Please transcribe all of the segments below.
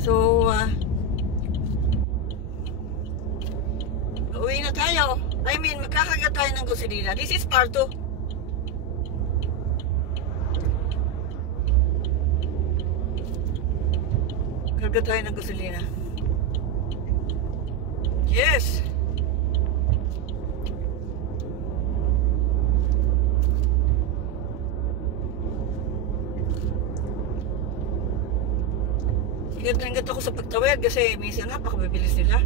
So, uwi na tayo. I mean, magkakagat tayo ng gasolina. This is part 2. Magkakagat tayo ng gasolina. Yes! Ingat-ingat ako sa pagtawid kasi minsan napakabibilis nila.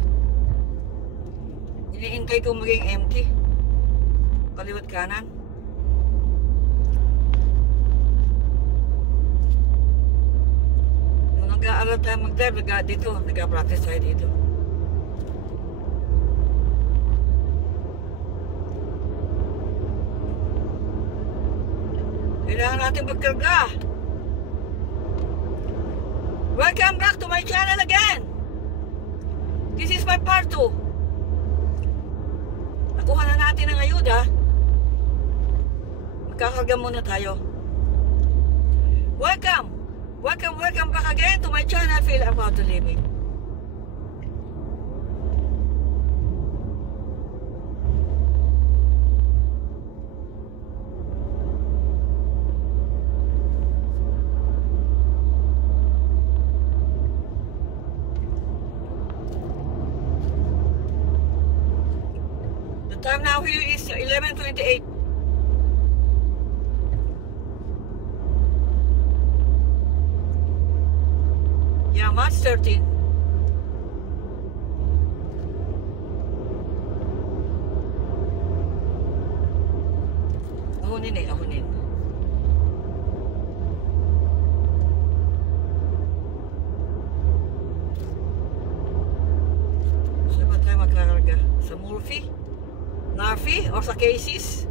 Iniintay ko maging empty. Kaliwat kanan. Nung nag-aaral tayo mag-drive, nag-practice tayo dito. Kailangan natin magkarga. Welcome back to my channel again. This is my part 2. Nakuha na natin ang ayuda. Magkakarga muna tayo. Welcome back again to my channel, Feel About to Living. Time now here is 11:28. Yeah, March 13. Ahunin. Saan ba tayo magkakarga? Sa Murphy? Narfi or sa Casey's?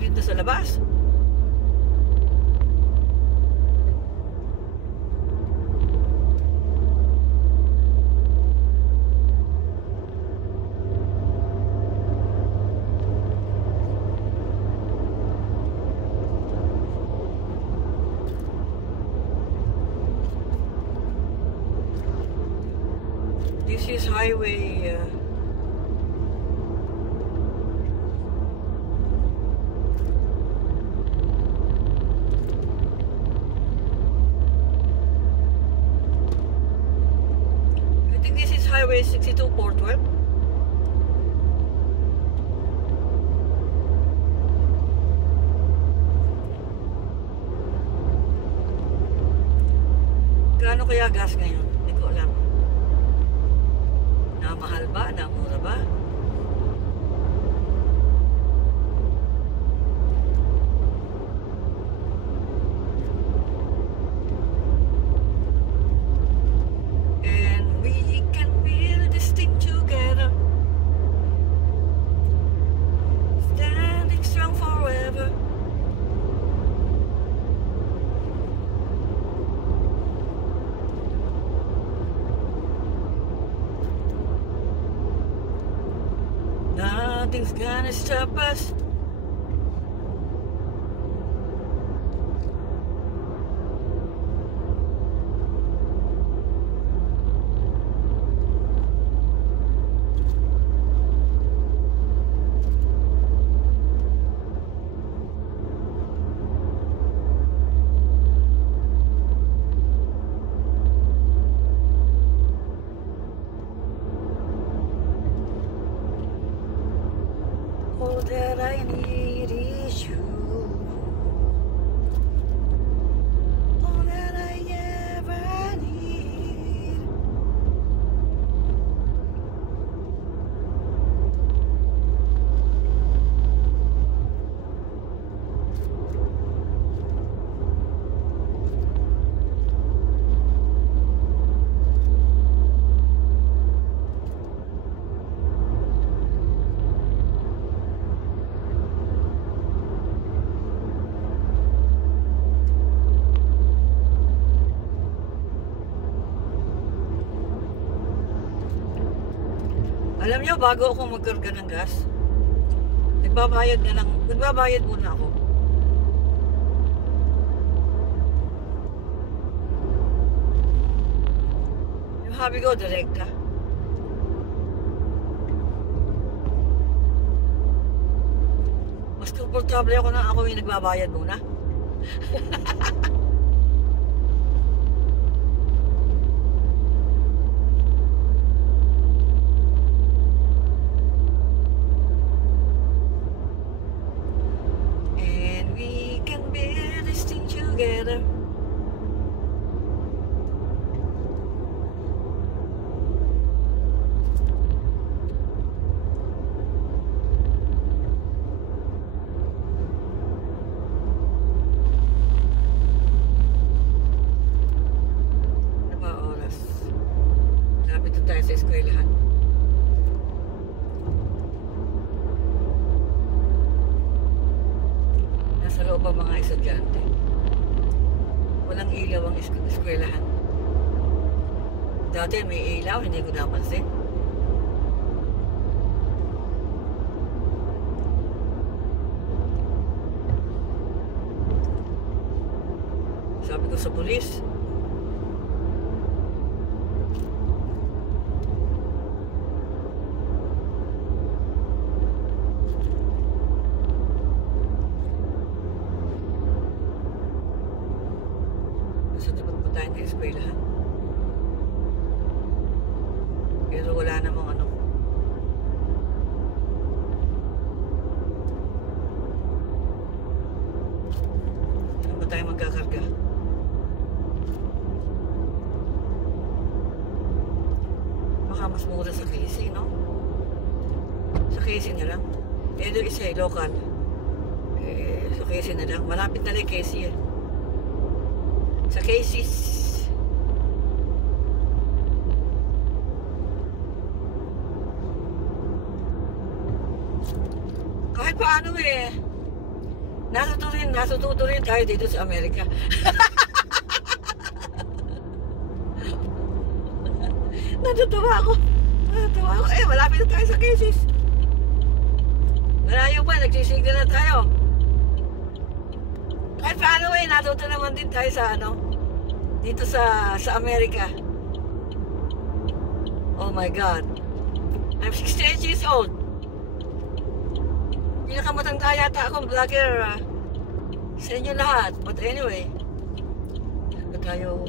Dito sa labas. This is highway Highway 62 Portwell. Gaano kaya gas ngayon? Hindi ko alam. Namahal ba? Namura ba? Nothing's gonna stop us. All that I need is you. All that I ever need. Alam niyo, bago ako magkarga ng gas, nagbabayad muna ako. Yung habi ko, direkta. Mas komportable ako na ako yung nagbabayad muna. And we can be this thing together. Tayo sa eskwelahan. Nasa loob ang mga estudyante. Walang ilaw ang eskwelahan. Dati may ilaw, hindi ko napansin. Sabi ko sa pulis, tayo ng eskwelahan. Pero wala namang ano. Saan ba tayo magkakarga? Baka mas mura sa KC, no? Sa KC na lang. Eh, doon isa local. Eh, sa KC na lang. Malapit na lang KC eh. Sa Casey's. Kahit paano eh, natututo rin tayo dito sa Amerika. Natutuwa ako. Eh, malapit na tayo sa Casey's. Malayo pa, nagsisigla na tayo. Kahit paano eh, natuto naman din tayo sa ano, dito sa Amerika. Oh my God. I'm 68 years old. Pinakamatanda yata ako, vlogger sa inyo lahat. But anyway, ba tayo?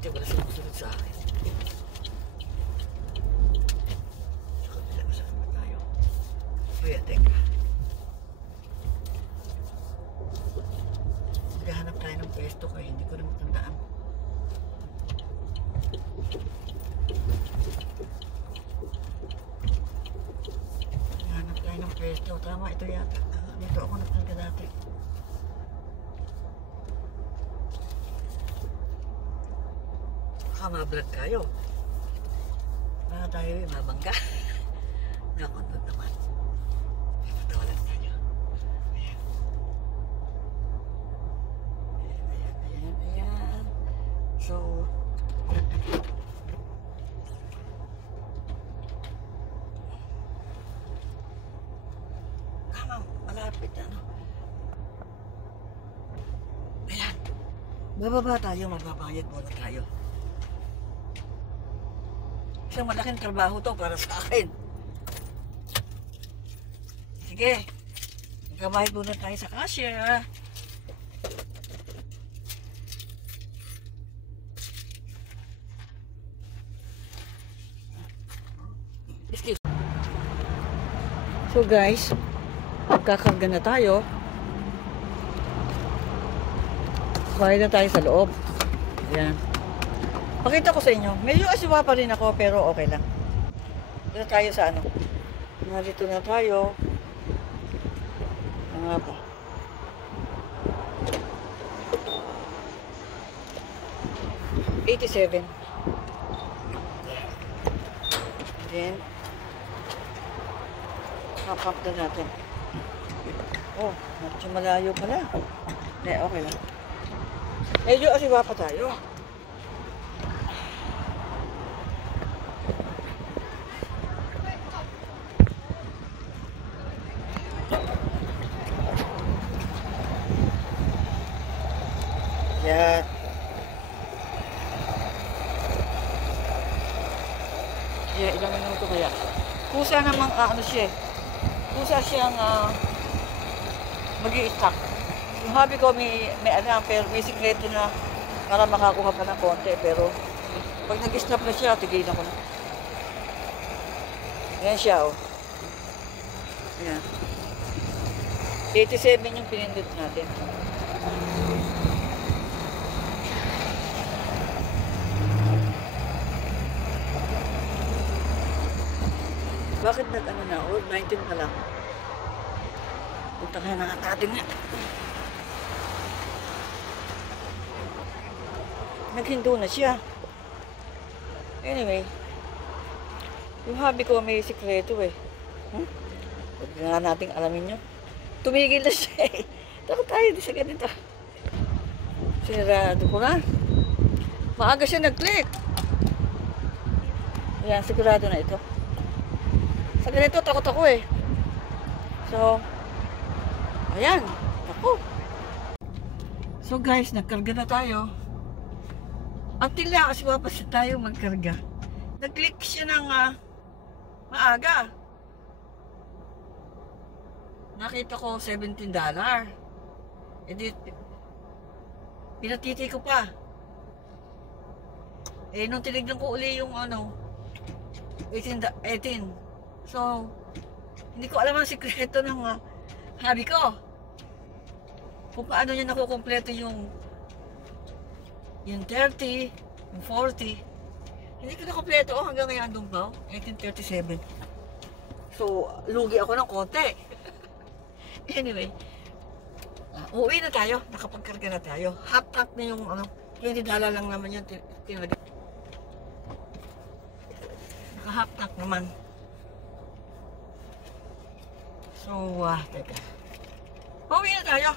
Buti wala sumusunod sa akin. Saan ba tayo? Kuya, teka. Naghahanap tayo ng pwesto kaya hindi ko na matandaan. Naghahanap tayo ng pwesto. Tama, ito yata. Dito ako nagtangga dati. Baka ma-vlog tayo. Baka tayo mabangga. Nakakondot naman. Patawalan tayo. Ayan. So, tama, malapit na, no? Ayan. Bababa tayo, magbabayad muna tayo. Isang malaking trabaho to para sa akin. Sige. Magbabayad muna tayo sa cashier. So guys, magkakarga na tayo. Bayad na tayo sa loob. Ayan. Pakita ko sa inyo. Medyo asiwa pa rin ako pero okay lang. Dito tayo sa ano. Narito na tayo. Ano nga ba? $87. Then, kapap na natin. Oh, medyo malayo pala. Okay lang. Medyo asiwa pa tayo. kaya. Kusa namang ano siya eh. Kusa siyang mag-i-stack. Yung hobby ko may ano, pero may sikreto na para makakuha pa ng konti. Pero pag nag-stop na siya, tigilan ko na. Yan siya oh. Yan. 87 yung pinindot natin. Bakit nag-ano na? Oh, 19 pa lang. Punta kaya na natin nga. Naghinto na siya. Anyway. Yung hobby ko may sikreto eh. Huwag nga nating alamin yun. Tumigil na siya eh. Takot tayo, di sa ganito. Sinarado ko na. Maaga siya nag-click. Ayan, sigurado na ito. Sa ganito, takot ako eh. So, ayan. Ako. So guys, nagkarga na tayo. Until na kasi wapas tayo magkarga. Nag-click siya ng maaga. Nakita ko $17. E di, pinatiti ko pa. Eh, nung tinignan ko uli yung 18. So, hindi ko alam ang sikreto ng hobby ko. Kung paano niya nakukompleto yung 30, yung 40. Hindi ko na kompleto hanggang ngayon andong ba? 1837. So, lugi ako ng konti. Anyway, uuwi na tayo. Nakapagkarga na tayo. Half tank na yung $20 lang naman yung tinagay. Naka-half tank naman. So, teka. Uuwi na tayo.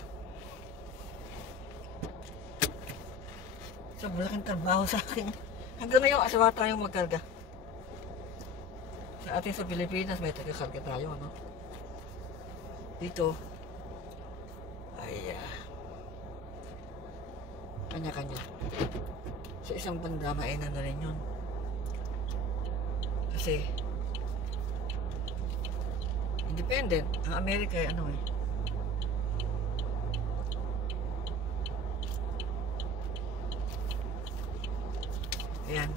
So, malaking trabaho sa akin. Hanggang ngayon, asawa tayong magkarga. Sa atin sa Pilipinas, may taga-karga tayo, ano? Dito, ay, kanya-kanya. Sa isang banda, mainan na rin yun. Kasi, independent. Ang Amerika ay ano eh. Ayan.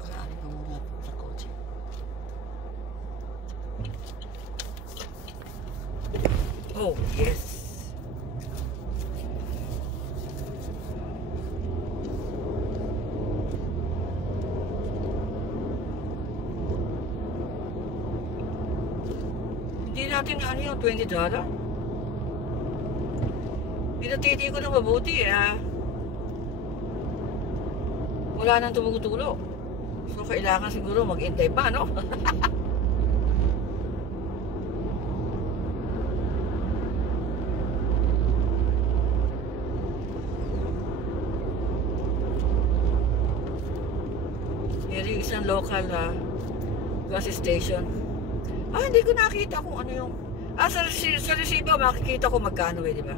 Paraanin ko muna sa kotse. Oh, yes. Hindi natin ano yung $20. Pinatiti ko na mabuti wala nang tumutulo. So kailangan siguro mag-intay pa, no? Pero yung isang local gas station. Hindi ko nakita kung ano yung... sa resibo, makikita ko magkano eh, di ba?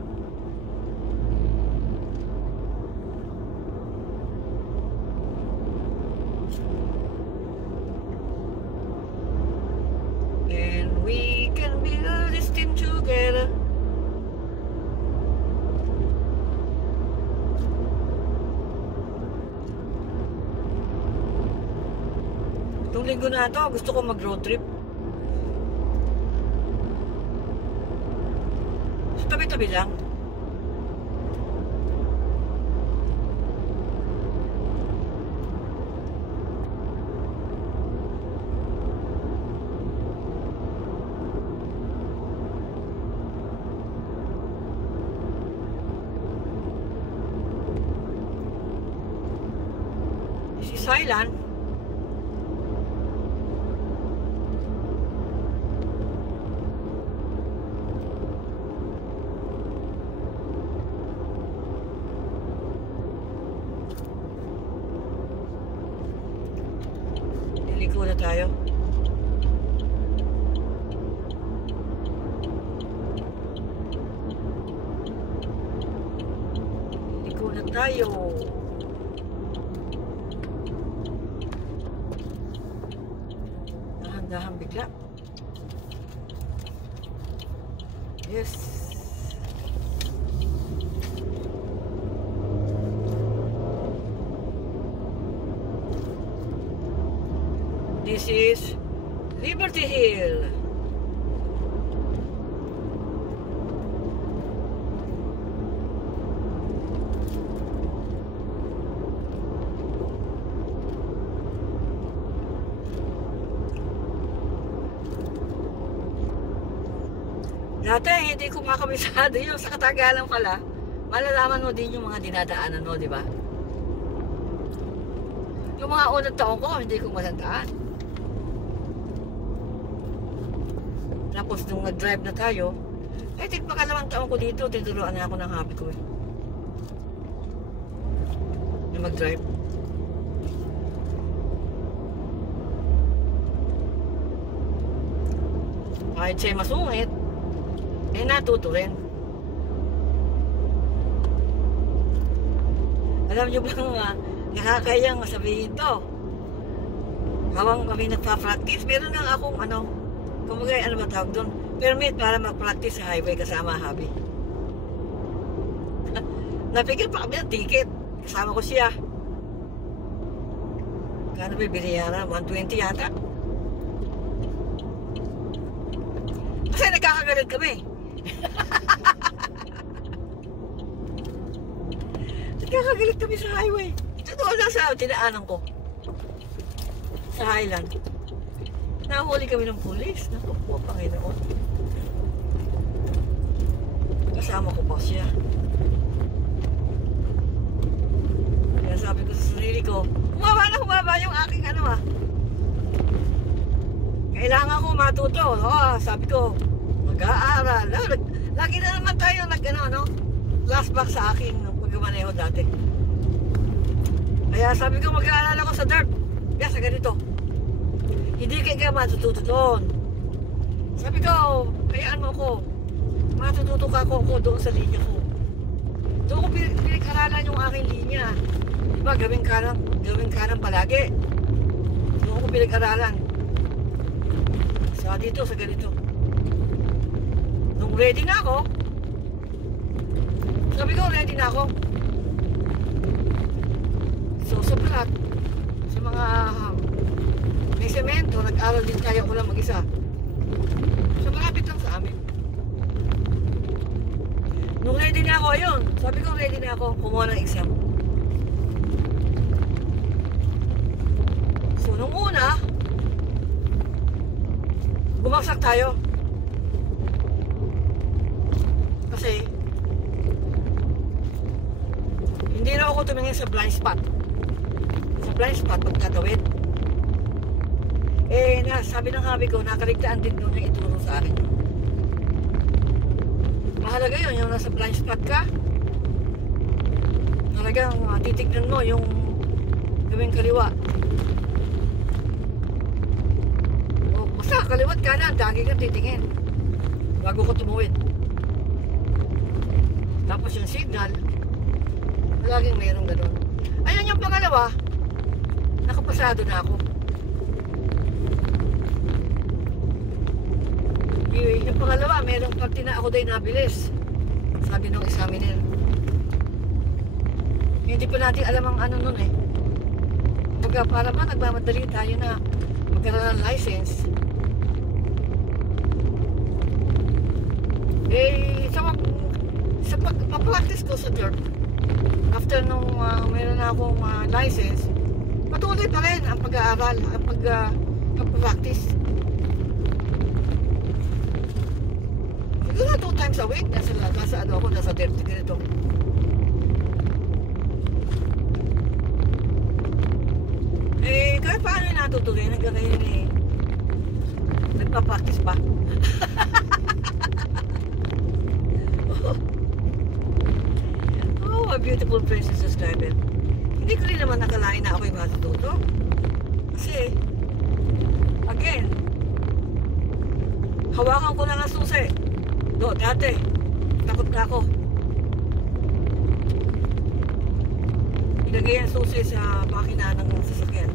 And we can build this thing together. Itong linggo na ito, gusto ko mag-road trip. Tabi-tabi lang. Si Silent. tayo. Liko na tayo. Dahan-dahan bigla. Yes. This is Liberty Hill. Dati hindi ko makakabisado yun. Sa katagalan pala, malalaman mo din yung mga dinadaanan mo, di ba? Yung mga unang taon ko, hindi ko matandaan. Tapos nung nag-drive na tayo, ay tigpakalawang taon ko dito, tinuruan na ako ng hobby ko eh. Na mag-drive. Kahit siya'y masungit, eh natuto rin. Alam nyo bang nakakayang sabihin to? Habang kami nagpa-practice, meron lang akong kumbaga ano ba tawag doon? Permit para mag-practice sa highway kasama hobby. Napigil pa kami ng ticket. Kasama ko siya. Kano ba binayaran? 120 yata. Kasi nagkakagalit kami. Nagkakagalit kami sa highway. Totoo lang sa tinaanan ko. Sa Highland. Nahuli kami ng pulis. Naku po, Panginoon. Kasama ko pa siya. Kaya sabi ko sa sarili ko, humaba yung aking kailangan ko matuto. Sabi ko, mag-aaral. Lagi na naman tayo last back sa akin pagkamaneho dati. Kaya sabi ko, mag-aaral ako sa dirt. Kaya sa ganito. Hindi kayo matututo doon. Sabi ko, kayaan mo ko. Matututo ka ako doon sa linya ko. Doon ko pinag-aralan yung aking linya. Diba, gawing kanan palagi. Doon ko pinag-aralan. Dito sa ganito. Nung ready na ako, sabi ko, ready na ako. So, sa plat, sa mga may semento, nag-aral din tayo ko lang mag-isa. So, malapit lang sa amin. Nung ready na ako, ayun, sabi ko, ready na ako, kumuha ng exam. So, nung una, bumagsak tayo. Kasi hindi na ako tumingin sa blind spot. Sa blind spot pagkatawid. Sabi ng hobby ko, nakaligtaan din doon yung ituro sa akin. Mahalaga yun, yung nasa blind spot ka. Talagang titignan mo yung gawing kaliwa. Basta kaliwat kanan, dagi kang titingin bago ko tumuwid. Tapos yung signal, laging mayroong gano'n. Ayun yung pangalawa, nakapasado na ako. Yung pangalawa, mayroong parte na ako din nabilis. Sabi nung examiner. Hindi pa natin alam ang nun eh. Para ba nagmamadali tayo na magkaroon ng license. Sa pag-practice ko sa dirt, after nung meron na akong license, patuloy pa rin ang pag-aaral, ang pag-practice. Siguro 2 times a week, nasa dirt ganito. Kahit paano yung natutuloy, nagpa-practice pa. Oh, a beautiful princess subscriber. Hindi ko rin naman nakalain na ako'y matututo. Kasi, Again. Hawakan ko lang ang susi. Do, dati. Takot na ako. Ilagay ang susi sa makina ng sasakyan.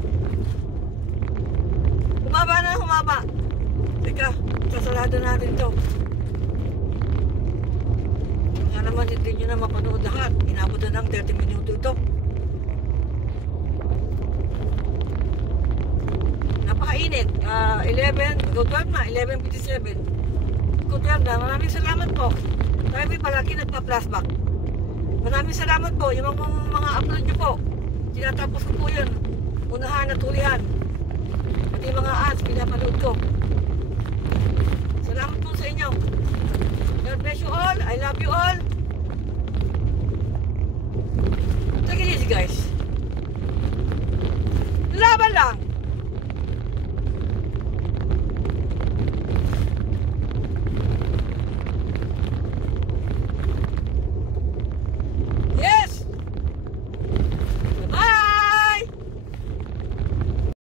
Humaba na, humaba. Teka, sasarado natin to. Kaya naman hindi nyo na mapanood lahat. Inabot na ng 30 minuto ito. Napakainit. 11, go 12 na, 11:57. Go 12 na. Maraming salamat po. Tayo may palagi nagpa-flashback. Maraming salamat po. Yung mga upload nyo po. Tinatapos ko po yun. Unahan at hulihan. Pati mga ads, pinapanood ko. Salamat po sa inyo. God bless you all. I love you all.